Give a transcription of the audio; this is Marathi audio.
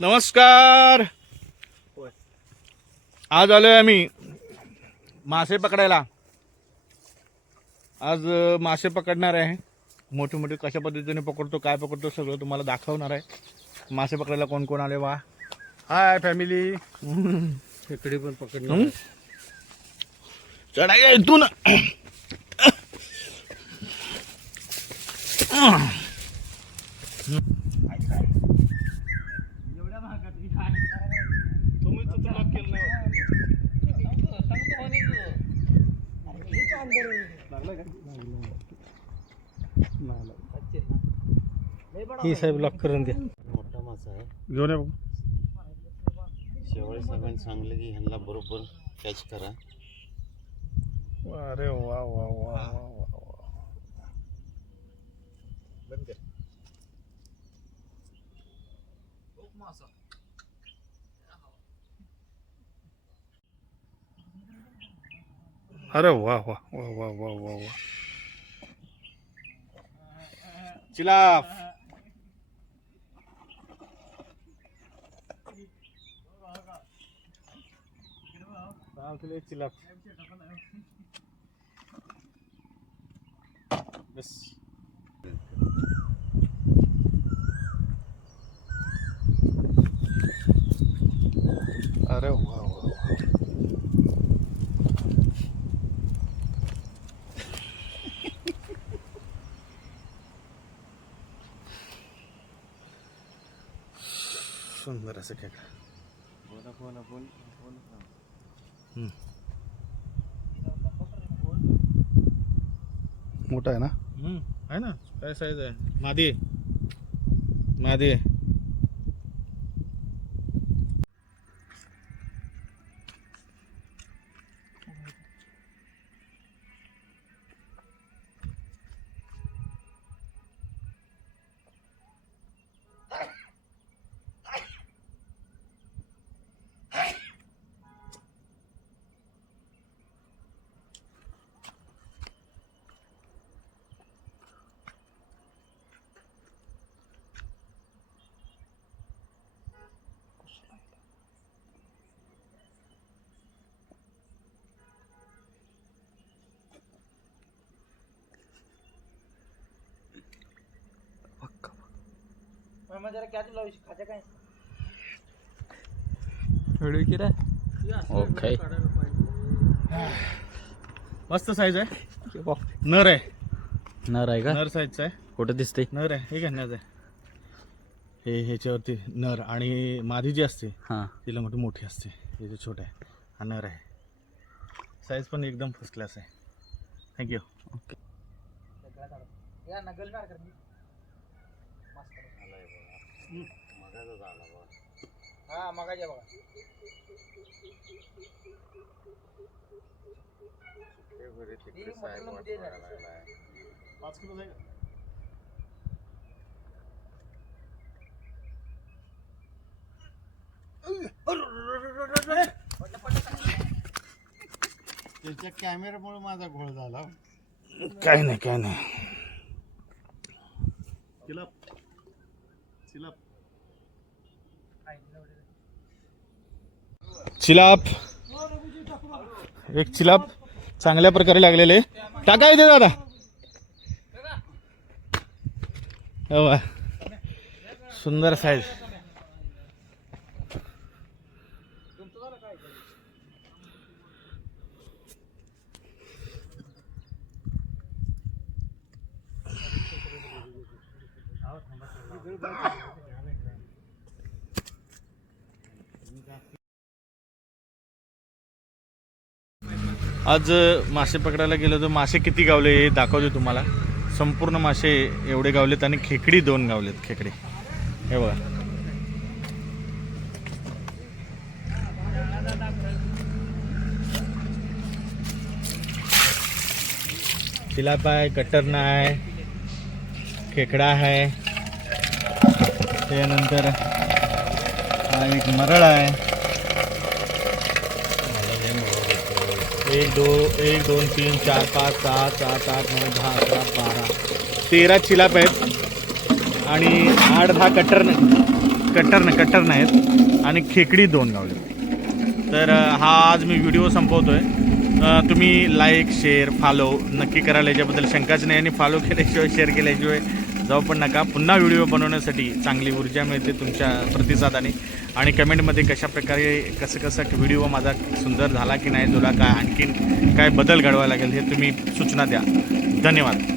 नमस्कार. आज आलोय आम्ही मासे पकडायला. आज मासे पकडणार आहे. मोठे मोठे कशा पद्धतीने पकडतो काय पकडतो सगळं तुम्हाला दाखवणार आहे. मासे पकडायला कोण कोण आले वा? हाय फॅमिली खेकडी पण पकडणार? चढाई इथून. तुम्ही तर तुला केलं नाही ही साहेब लॉक करून द्या. मोठा मासा आहे. घेऊन ये बघू. शेवळे साहेबांनी सांगलं की ह्यांना बरोबर कॅच करा. अरे वा वा वा वा. वा वा अरे वा वा वा वा वा वा वा चिलाफ चिलाफ बस अरे वा वा वा सुंदर असं खेकडा बोला बोला बोल बोल मोठा आहे ना? आहे ना. काय साईज आहे? मादी. मादी. ओके मस्त साईज आहे. नर आहे. नर आहे का? नर साईजचा आहे. कुठं दिसते नर आहे. हे घालण्याचं आहे. हे ह्याच्यावरती नर आणि मादी जी असते हा. तिला मोठी मोठी असते. हे जे छोटं आहे हा नर आहे. साईज पण एकदम फर्स्ट क्लास आहे. थँक्यू ओके मगाचा झाला बा ते बरे वाट बघायला लागलाय. पाच किलो जाईल. त्याच्या कॅमेऱ्यामुळे माझा घोळ झाला. काय नाही काय नाही. चिलाप चिलाप चिलाप एक चिलाप चांगल्या प्रकारे लागलेले. टाका इथे दादा. हो वा. सुंदर साईज आज मासे पकडायला गेलो तर मासे किती गावले हे दाखवते तुम्हाला. संपूर्ण मासे एवढे गावलेत आणि खेकडी दोन गावलेत खेकडे. हे बघा. तिलाप आहे कटरना आहे खेकडा आहे. त्यानंतर एक मरळ आहे. एक दो एक दोन तीन चार पाच सहा सात आठ नऊ दहा अकरा बारा. तेरा चिलाप आहेत. आणि आठ दहा कटर कट्टर नाही कट्टर नाहीत आणि खेकडी दोन गावले तर हा आज मी व्हिडिओ संपवतोय. अ, तुम्ही लाईक शेअर फॉलो नक्की करायला याच्याबद्दल शंकाच नाही आणि फॉलो केल्याशिवाय शेअर केल्याशिवाय जाऊ पण नका. पुन्हा व्हिडिओ बनवण्यासाठी चांगली ऊर्जा मिळते तुमच्या प्रतिसादाने. आणि कमेंटमध्ये कशा प्रकारे कसं कसं व्हिडिओ माझा सुंदर झाला की नाही तुला काय आणखीन काय बदल घडवायला लागेल हे तुम्ही सूचना द्या. धन्यवाद.